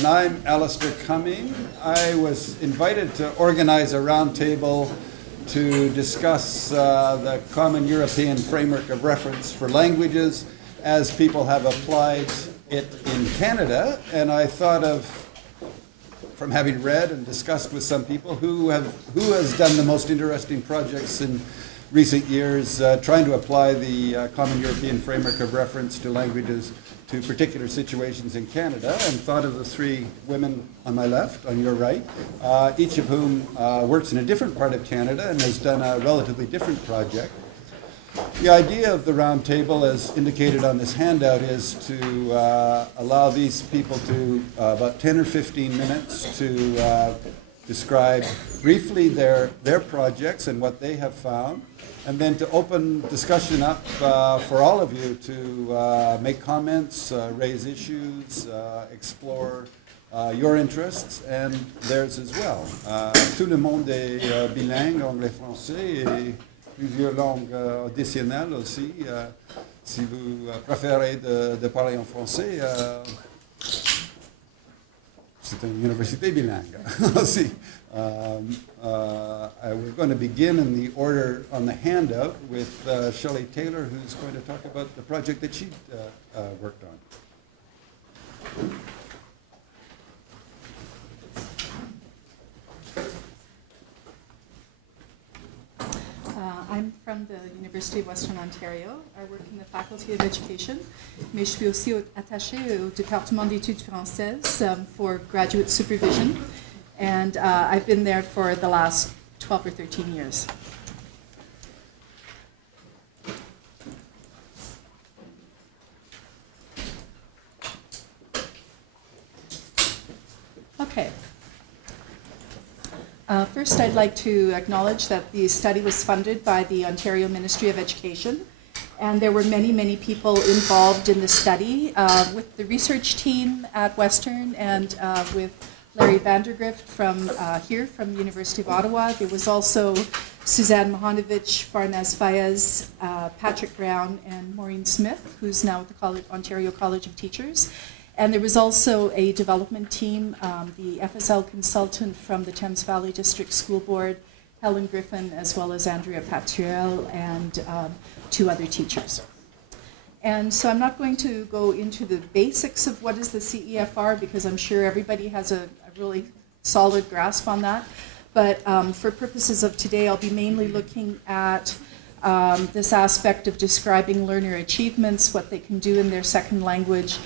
and I'm Alistair Cumming. I was invited to organize a roundtable to discuss the Common European Framework of Reference for Languages as people have applied it in Canada. And I thought of, from having read and discussed with some people, who has done the most interesting projects in recent years trying to apply the Common European Framework of Reference to languages to particular situations in Canada, and thought of the three women on my left, on your right, each of whom works in a different part of Canada and has done a relatively different project. The idea of the round table, as indicated on this handout, is to allow these people to about 10 or 15 minutes to describe briefly their projects and what they have found, and then to open discussion up for all of you to make comments, raise issues, explore your interests and theirs as well. Tout le monde est bilingue, anglais-français, et plusieurs langues additionnelles aussi. Si vous préférez de parler en français, c'est une université bilingue aussi. We're going to begin in the order on the handout with Shelley Taylor, who's going to talk about the project that she worked on. I'm from the University of Western Ontario. I work in the Faculty of Education, mais je suis aussi attachée au département d'études françaises for graduate supervision, and I've been there for the last 12 or 13 years. Okay. First, I'd like to acknowledge that the study was funded by the Ontario Ministry of Education, and there were many, many people involved in the study with the research team at Western and with Larry Vandergrift from here, from the University of Ottawa. There was also Suzanne Mohanovich, Farnaz Fayez, Patrick Brown, and Maureen Smith, who's now at the Ontario College of Teachers. And there was also a development team, the FSL consultant from the Thames Valley District School Board, Helen Griffin, as well as Andrea Patuel, and two other teachers. And so I'm not going to go into the basics of what is the CEFR, because I'm sure everybody has a really solid grasp on that. But for purposes of today, I'll be mainly looking at this aspect of describing learner achievements, what they can do in their second language,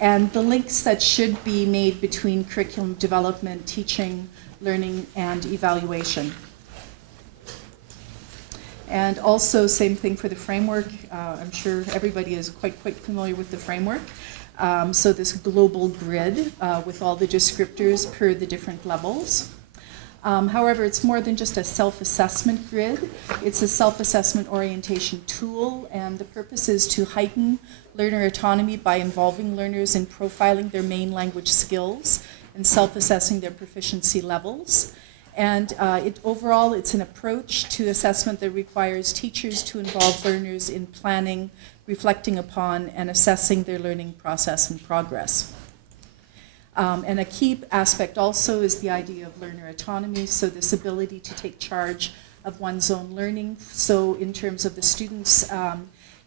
and the links that should be made between curriculum development, teaching, learning, and evaluation. And also, same thing for the framework. I'm sure everybody is quite familiar with the framework. So this global grid with all the descriptors per the different levels. However, it's more than just a self-assessment grid. It's a self-assessment orientation tool, and the purpose is to heighten learner autonomy by involving learners in profiling their main language skills and self-assessing their proficiency levels. And overall, it's an approach to assessment that requires teachers to involve learners in planning, reflecting upon, and assessing their learning process and progress. And a key aspect also is the idea of learner autonomy, so this ability to take charge of one's own learning. So in terms of the students,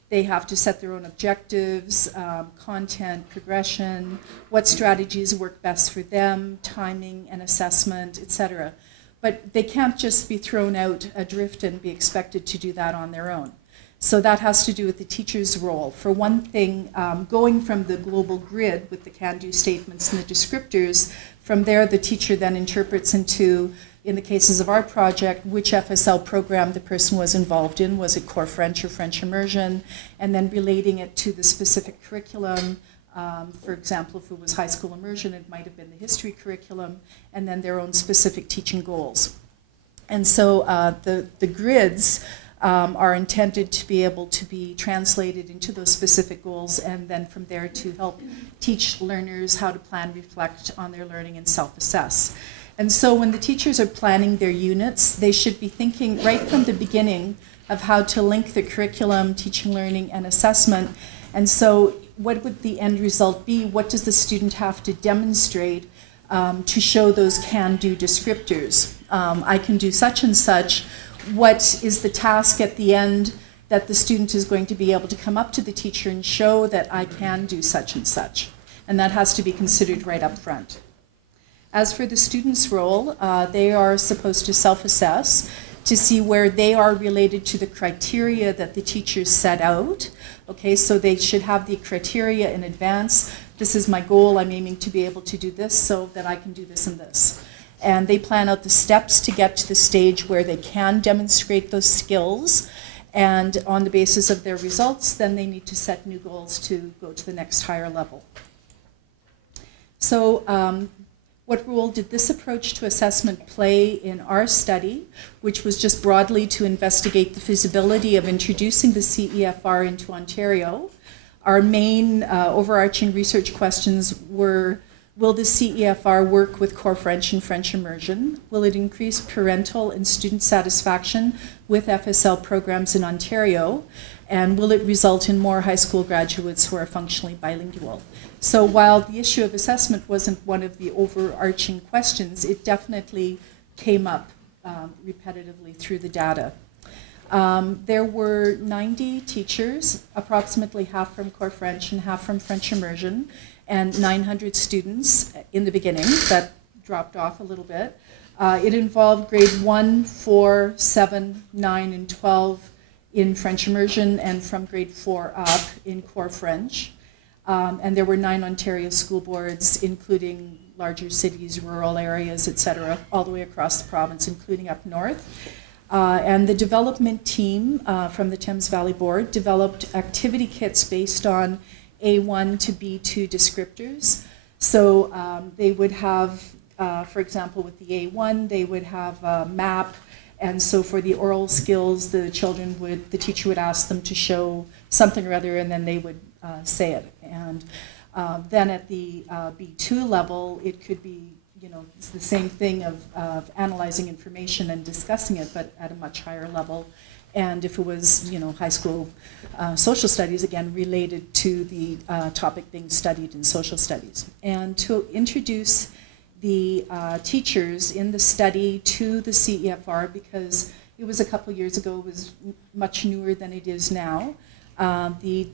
they have to set their own objectives, content, progression, what strategies work best for them, timing and assessment, etc. But they can't just be thrown out adrift and be expected to do that on their own. So that has to do with the teacher's role. For one thing, going from the global grid with the can-do statements and the descriptors, from there the teacher then interprets into, in the cases of our project, which FSL program the person was involved in. Was it core French or French immersion? And then relating it to the specific curriculum. For example, if it was high school immersion, it might have been the history curriculum, and then their own specific teaching goals. And so the grids are intended to be able to be translated into those specific goals, and then from there to help teach learners how to plan, reflect on their learning, and self-assess. And so when the teachers are planning their units, they should be thinking right from the beginning of how to link the curriculum, teaching, learning, and assessment, And so what would the end result be? What does the student have to demonstrate to show those can-do descriptors? I can do such and such. What is the task at the end that the student is going to be able to come up to the teacher and show that I can do such and such? And that has to be considered right up front. As for the student's role, they are supposed to self-assess to see where they are related to the criteria that the teachers set out. Okay, so they should have the criteria in advance. This is my goal, I'm aiming to be able to do this so that I can do this and this. And they plan out the steps to get to the stage where they can demonstrate those skills. And on the basis of their results, then they need to set new goals to go to the next higher level. So what role did this approach to assessment play in our study, which was just broadly to investigate the feasibility of introducing the CEFR into Ontario? Our main overarching research questions were, will the CEFR work with core French and French immersion? Will it increase parental and student satisfaction with FSL programs in Ontario? And will it result in more high school graduates who are functionally bilingual? So while the issue of assessment wasn't one of the overarching questions, it definitely came up repetitively through the data. There were 90 teachers, approximately half from core French and half from French immersion, and 900 students in the beginning. That dropped off a little bit. It involved grade 1, 4, 7, 9, and 12 in French immersion, and from grade 4 up in core French. And there were 9 Ontario school boards, including larger cities, rural areas, etc., all the way across the province, including up north. And the development team from the Thames Valley Board developed activity kits based on A1 to B2 descriptors. So they would have, for example, with the A1, they would have a map. And so for the oral skills, the teacher would ask them to show something or other, and then they would say it. And then at the B2 level, it could be, it's the same thing of analyzing information and discussing it, but at a much higher level. And if it was, high school social studies, again, related to the topic being studied in social studies. And to introduce the teachers in the study to the CEFR, because it was a couple years ago, it was much newer than it is now. The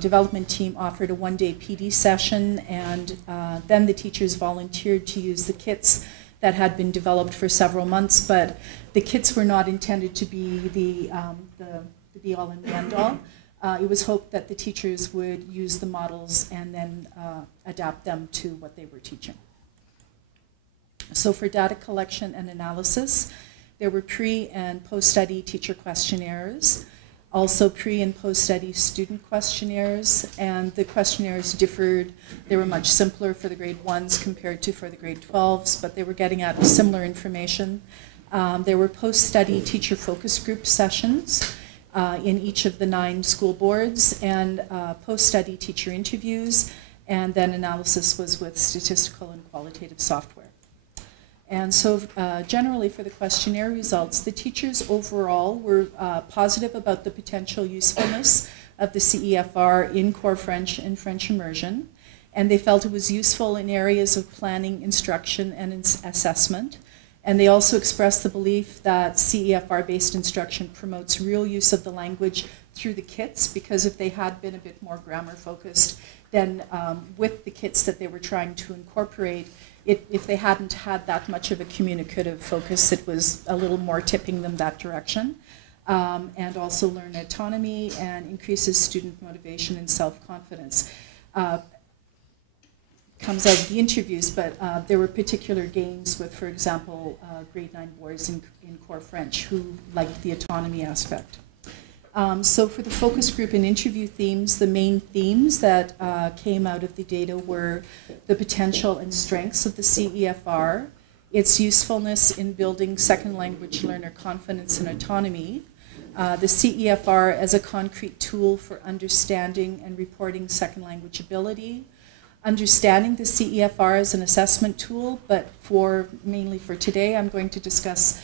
development team offered a one-day PD session, and then the teachers volunteered to use the kits that had been developed for several months, but the kits were not intended to be the be-all and the end-all. It was hoped that the teachers would use the models and then adapt them to what they were teaching. So for data collection and analysis, there were pre- and post-study teacher questionnaires, also pre- and post-study student questionnaires, and the questionnaires differed. They were much simpler for the grade 1s compared to for the grade 12s, but they were getting at similar information. There were post-study teacher focus group sessions in each of the 9 school boards, and post-study teacher interviews, and then analysis was with statistical and qualitative software. And so generally for the questionnaire results, the teachers overall were positive about the potential usefulness of the CEFR in core French and French immersion, and they felt it was useful in areas of planning, instruction, and assessment. And they also expressed the belief that CEFR-based instruction promotes real use of the language through the kits, because if they had been a bit more grammar-focused, then with the kits that they were trying to incorporate, if they hadn't had that much of a communicative focus, it was a little more tipping them that direction. And also learn autonomy and increases student motivation and self-confidence. Comes out of the interviews, but there were particular gains with, for example, grade 9 boys in core French who liked the autonomy aspect. So for the focus group and interview themes, the main themes that came out of the data were the potential and strengths of the CEFR, its usefulness in building second language learner confidence and autonomy, the CEFR as a concrete tool for understanding and reporting second language ability, understanding the CEFR as an assessment tool, but mainly for today, I'm going to discuss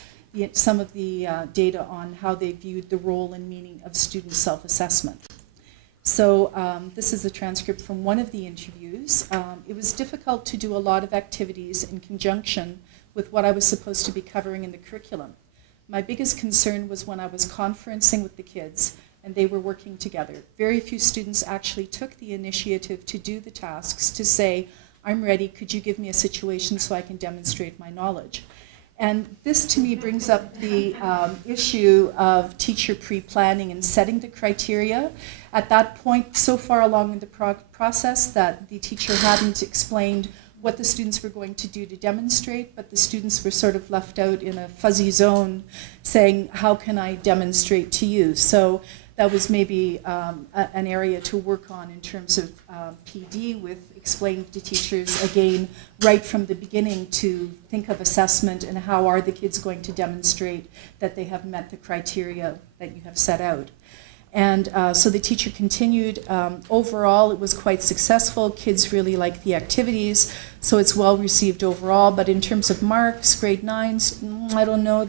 some of the data on how they viewed the role and meaning of student self-assessment. So this is a transcript from one of the interviews. It was difficult to do a lot of activities in conjunction with what I was supposed to be covering in the curriculum. My biggest concern was when I was conferencing with the kids and they were working together. Very few students actually took the initiative to do the tasks, to say, I'm ready, could you give me a situation so I can demonstrate my knowledge? And this to me brings up the issue of teacher pre-planning and setting the criteria. At that point, so far along in the process that the teacher hadn't explained what the students were going to do to demonstrate, but the students were sort of left out in a fuzzy zone saying, how can I demonstrate to you? So that was maybe an area to work on in terms of PD, with explaining to teachers, again, right from the beginning, to think of assessment and how are the kids going to demonstrate that they have met the criteria that you have set out. And so the teacher continued. Overall, it was quite successful. Kids really liked the activities, so it's well received overall. But in terms of marks, grade 9s, I don't know.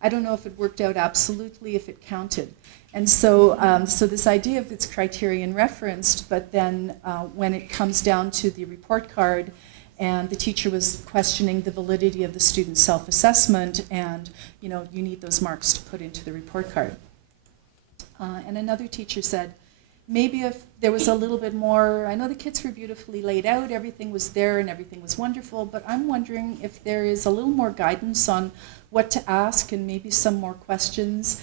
I don't know if it worked out absolutely, if it counted. And so, so this idea of it's criterion referenced, but then when it comes down to the report card, and the teacher was questioning the validity of the student's self-assessment, and you need those marks to put into the report card. And another teacher said, maybe if there was a little bit more, I know the kits were beautifully laid out, everything was there and everything was wonderful, but I'm wondering if there is a little more guidance on what to ask and maybe some more questions.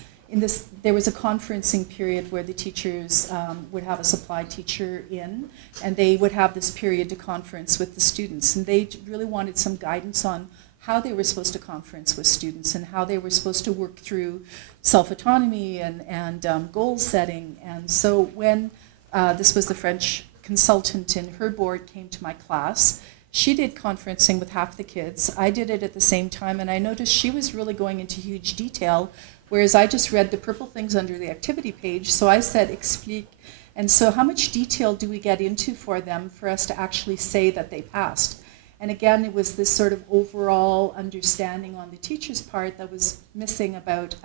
There was a conferencing period where the teachers would have a supply teacher in, and they would have this period to conference with the students, and they really wanted some guidance on how they were supposed to conference with students and how they were supposed to work through self-autonomy and goal setting. And so when this was the French consultant in her board came to my class, she did conferencing with half the kids. I did it at the same time, and I noticed she was really going into huge detail, whereas I just read the purple things under the activity page. So I said, explique. And so how much detail do we get into for them for us to actually say that they passed? And again, it was this sort of overall understanding on the teacher's part that was missing about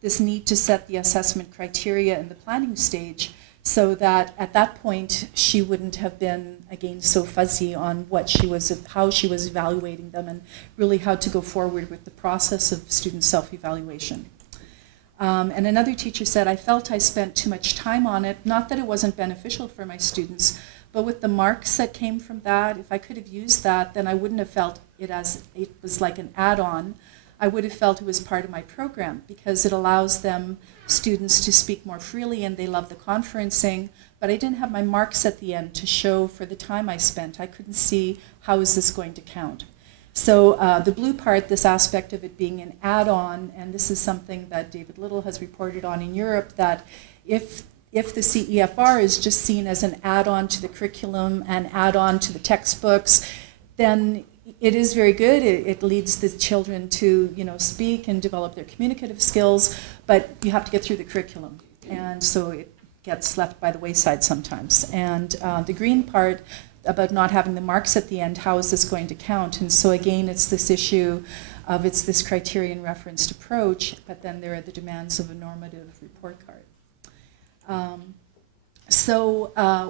this need to set the assessment criteria in the planning stage, so that at that point she wouldn't have been, again, so fuzzy on how she was evaluating them, and really how to go forward with the process of student self-evaluation. And another teacher said, I felt I spent too much time on it, not that it wasn't beneficial for my students, but with the marks that came from that, if I could have used that, then I wouldn't have felt it as it was like an add-on. I would have felt it was part of my program, because it allows them, students, to speak more freely, and they love the conferencing, but I didn't have my marks at the end to show for the time I spent. I couldn't see how is this going to count. So the blue part, this aspect of it being an add-on, and this is something that David Little has reported on in Europe, that if the CEFR is just seen as an add-on to the curriculum and add-on to the textbooks, then it is very good. It leads the children to speak and develop their communicative skills, but you have to get through the curriculum. And so it gets left by the wayside sometimes. And the green part about not having the marks at the end, how is this going to count? And so again, it's this issue of it's this criterion referenced approach, but then there are the demands of a normative report card.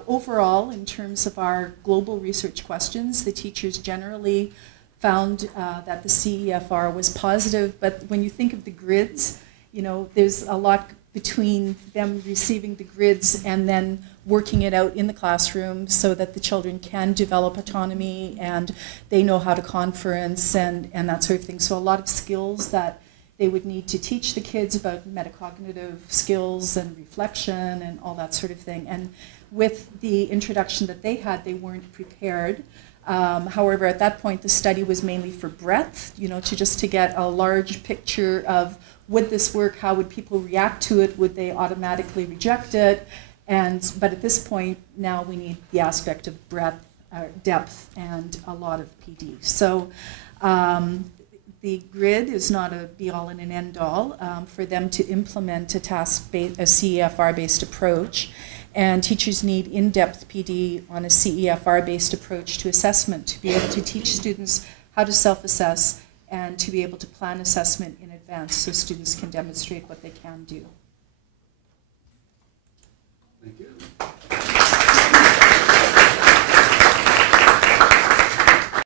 Overall, in terms of our global research questions, the teachers generally found that the CEFR was positive, but when you think of the grids, there's a lot between them receiving the grids and then working it out in the classroom so that the children can develop autonomy and they know how to conference and that sort of thing. So a lot of skills that they would need to teach the kids about metacognitive skills and reflection and all that sort of thing. And with the introduction that they had, they weren't prepared. However, at that point, the study was mainly for breadth, to get a large picture of would this work, how would people react to it, would they automatically reject it? But at this point, now we need the aspect of breadth, depth, and a lot of PD. So the grid is not a be-all and an end-all for them to implement a CEFR-based approach. And teachers need in-depth PD on a CEFR-based approach to assessment to be able to teach students how to self-assess and to be able to plan assessment in advance so students can demonstrate what they can do. Thank you.